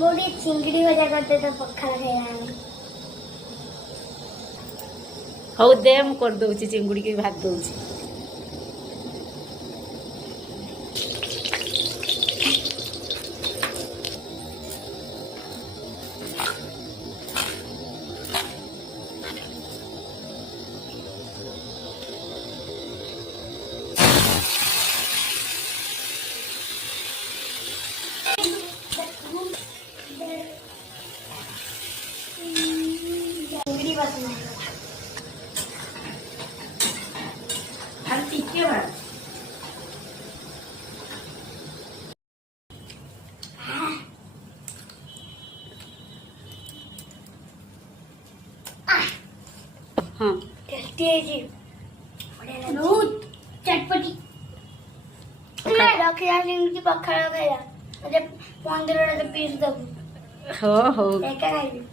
मोटी चिंगड़ी भजा करते तो पखाल खाइला हौ दे मु कर दउची चिंगुड़ी के भात दउची चिंगड़ी बसना हम टिके बा हां टेस्टी है जी बहुत चटपटी रखिया चिंगड़ी पखाल खाइला मुझे 15 पीस दबो हो लेकर आई